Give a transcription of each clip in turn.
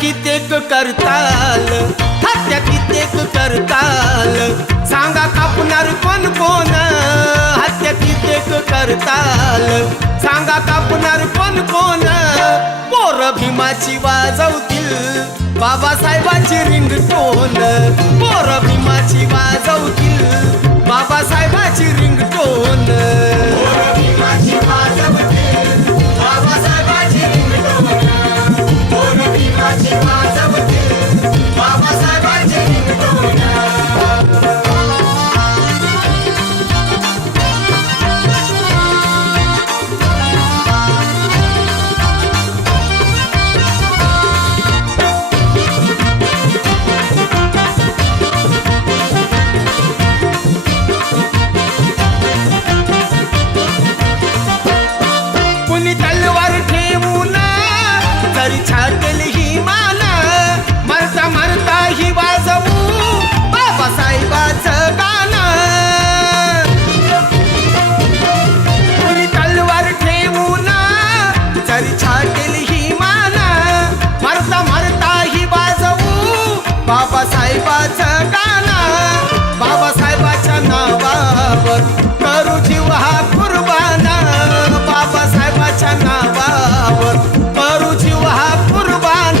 कित्येक करताल, हत्या कित्येक करताल, सांगा कापणार कोण कोण? हत्या कित्येक करताल, सांगा कापणार कोण कोण? पोर भीमाची वाजवतील बाबासाहेबांची रिंगटोन, पोर भीमाची वाजवतील बाबासाहेबांची रिंगटोन, पोर भीमाची वाजवतील बाबासाहेबांची रिंगटोन, पोर भीमाची वाजवतील बाबासाहेबांची रिंगटोन. छाटेल ही मान, मरता मरता ही वाजवू बाबासाहेबाचं गाणं. कुणी तलवार ठेवून जरी छाटेल ही मान, मरता मरता ही वाजवू बाबासाहेबाचं गाणं. बाबासाहेबाच्या नावावर करू जीव हा कुर्बान, बाबासाहेबाच्या नावावर करू जीव हा कुर्बान.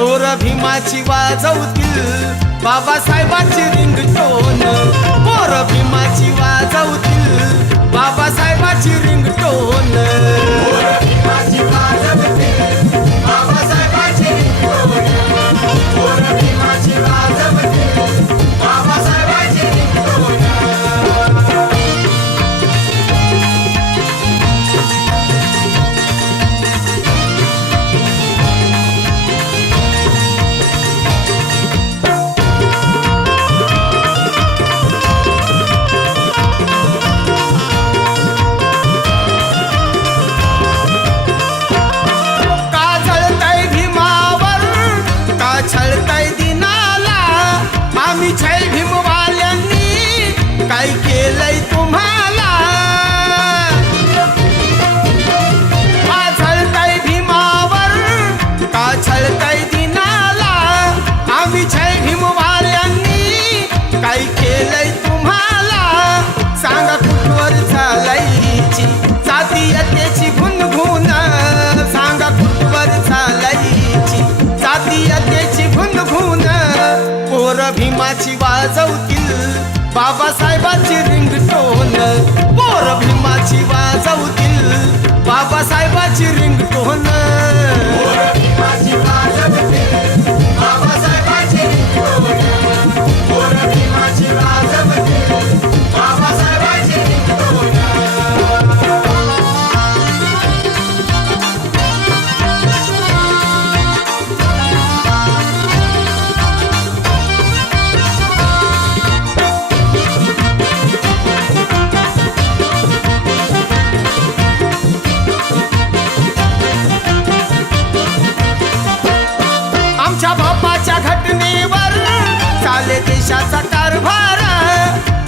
पोर भीमाची वाजवतील बाबासाहेबांची रिंगटोन, पोर भीमाची वाजवतील बाबासाहेबांची रिंगटोन, पोर भीमाची वाजवतील बाबासाहेबांची रिंगटोन, पोर भीमाची वाजवतील बाबासाहेबांची रिंगटोन. छळताय दिनाला, आम्ही जय भीमवाल्यांनी काय केलंय तुम्हाला? का छळताय भीमावर, का छळताय दिनाला, आम्ही जय भीमवाल्यांनी काय केलंय तुम्हाला? सांगा कुठवर चालायची जातीयतेची गुणगुण, सांगा कुठवर चालायची जातीयतेची गुणगुण. पोर भीमाची वाजवतील बाबासाहेबांची रिंगटोन, पोर भीमाची वाजवतील बाबासाहेबांची रिंगटोन, पोर भीमाची वाजवतील बाबासाहेबांची रिंगटोन, पोर भीमाची वाजवतील बाबासाहेबांची रिंगटोन. घटनेवर चाले देशाचा कारभार,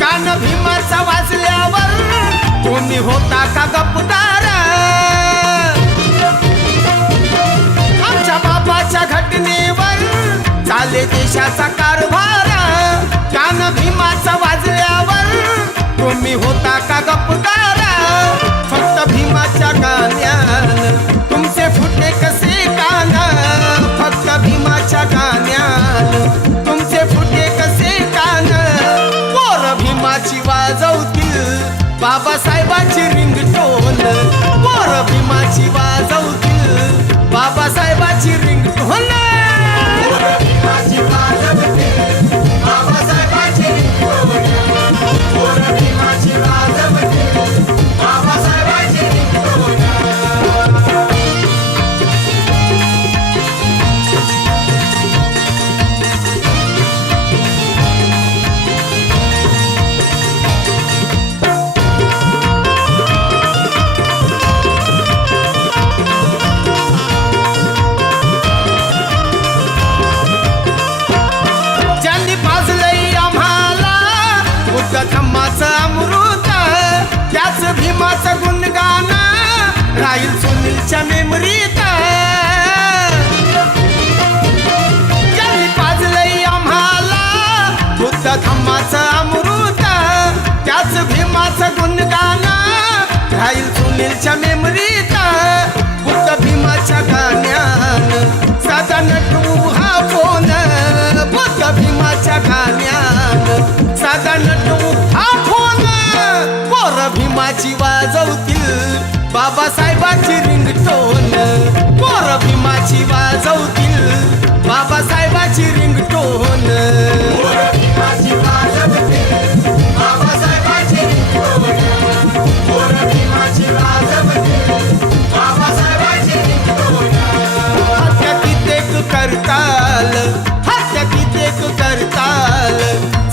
कान भीमाचा वाजल्यावर कोणी होता का गपदार? आमच्या बापाच्या घटनेवर चाले देशाचा कारभार, कान भीमाचा वाजल्यावर कोणी होता का गपदार? फक्त भीमाच्या गाण्यान तुमचे फुटे कसे कान, फक्त भीमाच्या गाण्यान तुमचे फुटे कसे कान. पोर भीमाची वाजवतील बाबासाहेबांची रिंगटोन, पोर भीमाची वाजवतील बाबासाहेबांची रिंगटोन, पोर भीमाची वाजवतील बाबासाहेबांची रिंगटोन, पोर भीमाची वाजवतील बाबासाहेबांची रिंगटोन. धम्माचं अमृत, त्याच भीमाचं गुणगान राहील सुनीलच्या मेमरीत. धम्माचं अमृत त्याच भीमाचं गुणगान राहील सुनीलच्या मेमरीत बुद्ध भीमाच्या गाण्यान सदा नटू हा फोन बुद्ध भीमाच्या गाण्यान सदा नटू हा फोन पोर भीमाची वाजवतील बाबासाहेबाची रिंगटोन पोर भीमाची वाजवतील बाबासाहेबाची रिंगटोन हत्या कित्येक करताल हत्या कित्येक करताल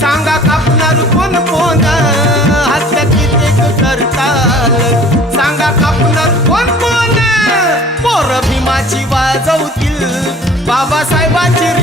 सांगा कापणार कोण कोण हत्या कित्येक करताल सांगा कापणार कोण कोण पोर भीमाची वाजवतील बाबासाहेबाची